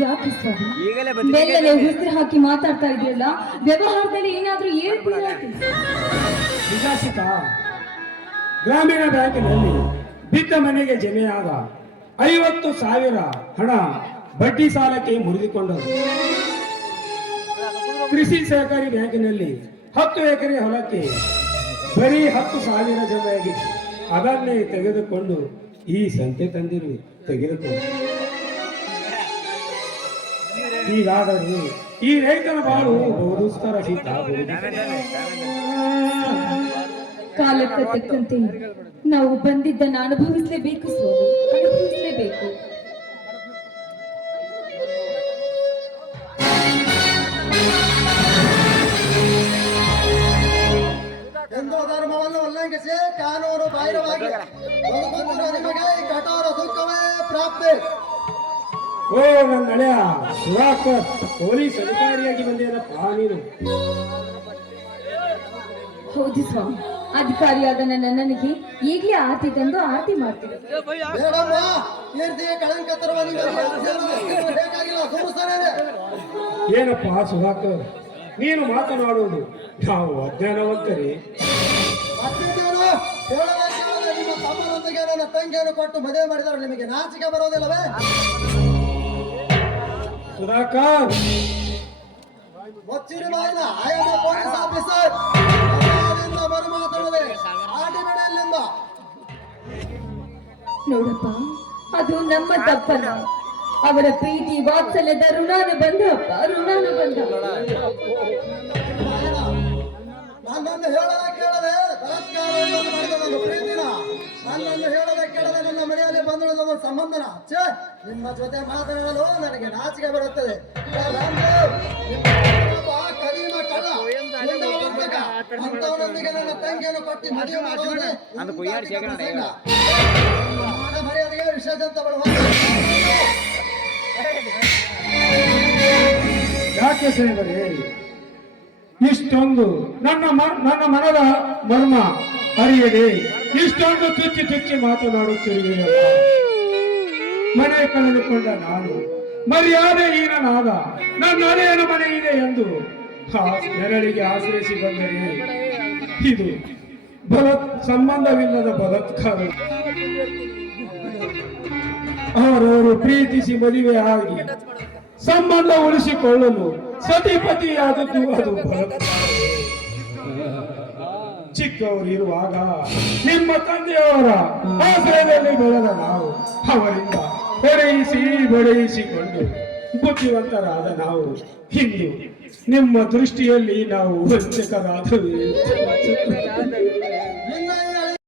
ಯಾಕೆ ಸ್ವಾಮಿ? ಬೆಲ್ಲನೆ ಉಸಿರು ಹಾಕಿ ಮಾತಾಡ್ತಾ ಇದೆಯಲ್ಲ ವ್ಯವಹಾರದಲ್ಲಿ ಏನಾದ್ರೂ ವಿಕಾಸಿತ ಗ್ರಾಮೀಣ ಬ್ಯಾಂಕಿನಲ್ಲಿ ಬಿದ್ದ ಮನೆಗೆ ಜಮೆಯಾದ ಐವತ್ತು ಸಾವಿರ ಹಣ ಬಡ್ಡಿ ಸಾಲಕ್ಕೆ ಮುರಿದುಕೊಂಡರು. ಕೃಷಿ ಸಹಕಾರಿ ಬ್ಯಾಂಕಿನಲ್ಲಿ ಹತ್ತು ಎಕರೆ ಹೊಲಕ್ಕೆ ಬರೀ ಹತ್ತು ಸಾವಿರ ಜಮೆಯಾಗಿತ್ತು. ಅದನ್ನೇ ತೆಗೆದುಕೊಂಡು ಈ ಸಂತೆ ತಂದಿರುವೆ ತೆಗೆದುಕೊಂಡು. ಹೀಗಾದರೂ ಈ ರೈತನ ಬಾಳು ಬಹುದುಸ್ತರ ಶೀತ ಕಾಲಕ್ಕೆ ತಕ್ಕಂತೆ ನಾವು ಬಂದಿದ್ದನ್ನು ಅನುಭವಿಸಲೇಬೇಕು ಅನುಭವಿಸಲೇಬೇಕು. ಎಂದೋ ಧರ್ಮವನ್ನು ಉಲ್ಲಂಘಿಸಿ ಕಾನೂನು ಬಾಹಿರವಾಗಿ ಬದುಕುತ್ತಿರುವ ನಿಮಗೆ ಈ ಕಠೋರ ದುಃಖವೇ ಪ್ರಾಪ್ತಿ ಓ ನನ್ನ ಹಳೆಯ ಸುಧಾಕರ್ ಪೊಲೀಸ್ ಅಧಿಕಾರಿಯಾಗಿ ಬಂದೇನಪ್ಪ ನೀನು? ಹೌದು ಸ್ವಾಮಿ ಅಧಿಕಾರಿಯಾದ ನನ್ನ ನನಗೆ ಈಗಲೇ ಆರತಿ ತಂದು ಆರತಿ ಮಾಡ್ತೀನಿ. ಬೇಡಮ್ಮ ಕೀರ್ತಿಗೆ ಕಳಂಕ ತರುವ ನಿಮಗೆ ಬೇಕಾಗಿಲ್ಲ ಸೋಮಿಸ್ತಾನೆ ಏನಪ್ಪ ಸುಧಾಕರ್ ನೀನು ಮಾತನಾಡುವುದು? ನಾವು ಅಜ್ಞಾನವಂತರೇ. ಕೇಳದೆ ನಿಮ್ಮ ತಮ್ಮನೊಂದಿಗೆ ನನ್ನ ತಂಗಿಯನ್ನು ಕೊಟ್ಟು ಮದುವೆ ಮಾಡಿದರೆ ನಿಮಗೆ ನಾಚಿಕೆ ಬರೋದಿಲ್ಲವೇ? ಸುಧಾಕರ್! ಮುಚ್ಚಿರಿ ಬಾಯಿನ ಆಯಾಮ ಪೊಲೀಸ್ ಆಫೀಸರ್! ಬರು ಮಾತಾಡದೆ ಆಟಿ ಬೇಡ ನೋಡಪ್ಪ ಅದು ನಮ್ಮ ತಪ್ಪಲ್ಲ ಅವರ ಪ್ರೀತಿ ವಾತ್ಸಲ್ಯದ ಋಣಾನ ಬಂದ ಋಣಾನ ಬಂದ ನನ್ನನ್ನು ಹೇಳದ ಕೇಳದೆ? ಮಾಡಿದ ನನ್ನ ಪ್ರೀತಿನ. ನನ್ನನ್ನು ಹೇಳದ ಕೇಳದೆ ನನ್ನ ಮನೆಯಲ್ಲಿ ಬಂದಿರೋದು ಒಂದು ಸಂಬಂಧನ. ಛೇ ನಿಮ್ಮ ಜೊತೆ ಮಾತನಾಡಲು ನನಗೆ ನಾಚಿಕೆ ಬರುತ್ತದೆ. ನನ್ನ ತಂಗಿಯನ್ನು ಕೊಟ್ಟು ಮದುವೆ ಮಾಡುವುದೇ ಮರ್ಯಾದೆಗೆ ಯಾಕೆ ಸೇರಿದರೆ ಇಷ್ಟೊಂದು ನನ್ನ ನನ್ನ ಮನದ ಮರ್ಮ ಅರಿಯದೆ, ಇಷ್ಟೊಂದು ತುಚ್ಚಿ ತುಚ್ಚಿ ಮಾತನಾಡುತ್ತಿರುವೆ ಮನೆ ಕಳೆದುಕೊಂಡ ನಾನು, ಮರ್ಯಾದೆ ಏನನಾದ ನನ್ನ ಹಳೆಯನ ಮನೆ ಇದೆ ಎಂದು ಆ ನೆರಳಿಗೆ ಆಶ್ರಯಿಸಿ ಬಂದರೆ ಇದು ಬಲತ್ ಸಂಬಂಧವಿಲ್ಲದ ಬಲತ್ಕಾರ ಅವರವರು ಪ್ರೀತಿಸಿ ಮದುವೆ ಆಗಿ ಸಂಬಂಧ ಉಳಿಸಿಕೊಳ್ಳಲು ಸತಿಪತಿಯಾದದ್ದು ಅದು. ಚಿಕ್ಕವರು ಇರುವಾಗ ನಿಮ್ಮ ತಂದೆಯವರ ಆಶ್ರಯದಲ್ಲಿ ಬೆಳೆದ ನಾವು, ಅವರಿಂದ ಬೆಳೆಯಿಸಿ ಬೆಳೆಯಿಸಿಕೊಂಡು ಬುದ್ಧಿವಂತರಾದ ನಾವು ಇಂದು ನಿಮ್ಮ ದೃಷ್ಟಿಯಲ್ಲಿ ನಾವು ವಂಚಕರಾದವೇ